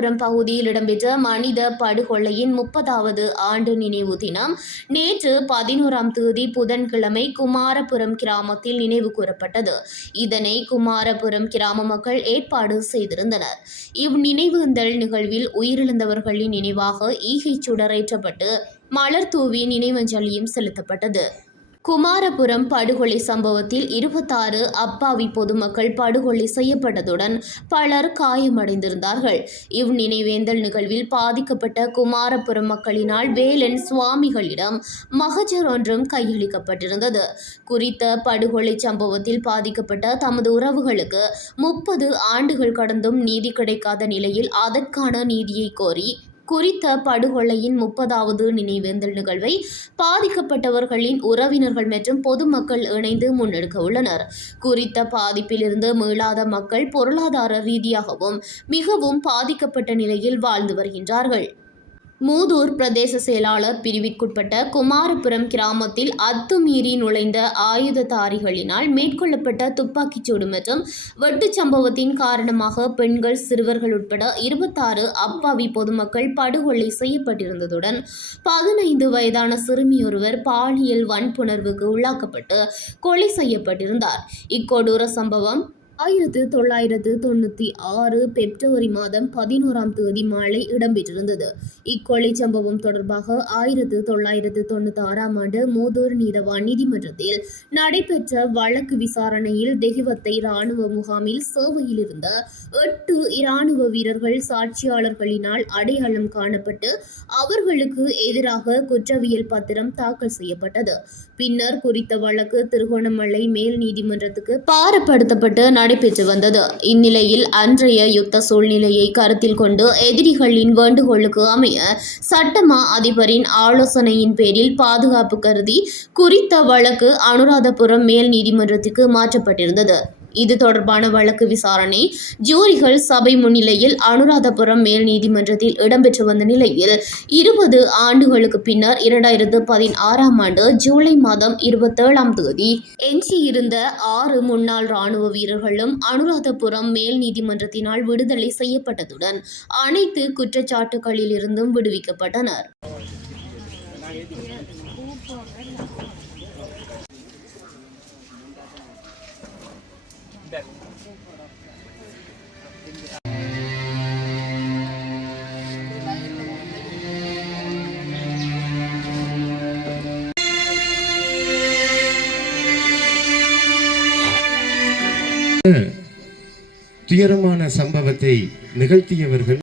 குமாரபுரம் பகுதியில் இடம்பெற்ற மனித படுகொலையின் 30வது ஆண்டு நினைவு தினம் நேற்று 11ஆம் தேதி புதன்கிழமை குமாரபுரம் கிராமத்தில் நினைவு கூறப்பட்டது. இதனை குமாரபுரம் கிராம மக்கள் ஏற்பாடு செய்திருந்தனர். இவ்நினைவேந்தல் நிகழ்வில் உயிரிழந்தவர்களின் நினைவாக ஈகை சுடரேற்றப்பட்டு மலர் தூவி நினைவஞ்சலியும் செலுத்தப்பட்டது. குமாரபுரம் படுகொலை சம்பவத்தில் 26 அப்பாவி பொதுமக்கள் படுகொலை செய்யப்பட்டதுடன் பலர் காயமடைந்திருந்தார்கள். இவ்நினைவேந்தல் நிகழ்வில் பாதிக்கப்பட்ட குமாரபுரம் மக்களினால் வேலன் சுவாமிகளிடம் மகஜர் ஒன்றும் கையளிக்கப்பட்டிருந்தது. குறித்த படுகொலை சம்பவத்தில் பாதிக்கப்பட்ட தமது உறவுகளுக்கு 30 ஆண்டுகள் கடந்தும் நீதி கிடைக்காத நிலையில் அதற்கான நீதியை கோரி குறித்த படுகொலையின் 30வது நினைவேந்தல் நிகழ்வை பாதிக்கப்பட்டவர்களின் உறவினர்கள் மற்றும் பொதுமக்கள் இணைந்து முன்னெடுக்க உள்ளனர். குறித்த பாதிப்பிலிருந்து மீளாத மக்கள் பொருளாதார ரீதியாகவும் மிகவும் பாதிக்கப்பட்ட நிலையில் வாழ்ந்து வருகின்றார்கள். மூதூர் பிரதேச செயலாளர் பிரிவிற்குட்பட்ட குமாரபுரம் கிராமத்தில் அத்துமீறி நுழைந்த ஆயுததாரிகளினால் மேற்கொள்ளப்பட்ட துப்பாக்கிச்சூடு மற்றும் வெட்டுச் சம்பவத்தின் காரணமாக பெண்கள், சிறுவர்கள் உட்பட 26 அப்பாவி பொதுமக்கள் படுகொலை செய்யப்பட்டிருந்ததுடன் 15 வயதான சிறுமியொருவர் பாலியல் வன்புணர்வுக்கு உள்ளாக்கப்பட்டு கொலை செய்யப்பட்டிருந்தார். இக்கொடூர சம்பவம் 1996 பிப்ரவரி மாதம் 11ஆம் தேதி மாலை இடம்பெற்றிருந்தது. இக்கொலை சம்பவம் தொடர்பாக 1996ஆம் ஆண்டு மூதூர் நீதவான் நீதிமன்றத்தில் நடைபெற்ற வழக்கு விசாரணையில் தெஹிவத்தை இராணுவ முகாமில் சேவையில் இருந்த 8 இராணுவ வீரர்கள் சாட்சியாளர்களினால் அடையாளம் காணப்பட்டு அவர்களுக்கு எதிராக குற்றவியல் பத்திரம் தாக்கல் செய்யப்பட்டது. பின்னர் குறித்த வழக்கு திருகோணமலை மேல் நீதிமன்றத்துக்கு பாரப்படுத்தப்பட்டு நடைபெற்று வந்தது. இந்நிலையில் அன்றைய யுத்த சூழ்நிலையை கருத்தில் கொண்டு எதிரிகளின் வேண்டுகோளுக்கு அமைய சட்டமா அதிபரின் ஆலோசனையின் பேரில் பாதுகாப்பு கருதி குறித்த வழக்கு அனுராதபுரம் மேல் நீதிமன்றத்துக்கு மாற்றப்பட்டிருந்தது. இது தொடர்பான வழக்கு விசாரணை ஜூரிகள் சபை முன்னிலையில் அனுராதபுரம் மேல் நீதிமன்றத்தில் இடம்பெற்று வந்த நிலையில் 20 ஆண்டுகளுக்கு பின்னர் 2016ஆம் ஆண்டு ஜூலை மாதம் 27ஆம் தேதி எஞ்சியிருந்த 6 முன்னாள் இராணுவ வீரர்களும் அனுராதபுரம் மேல் நீதிமன்றத்தினால் விடுதலை செய்யப்பட்டதுடன் அனைத்து குற்றச்சாட்டுகளிலிருந்தும் விடுவிக்கப்பட்டனர். துயரமான சம்பவத்தை நிகழ்த்தியவர்கள்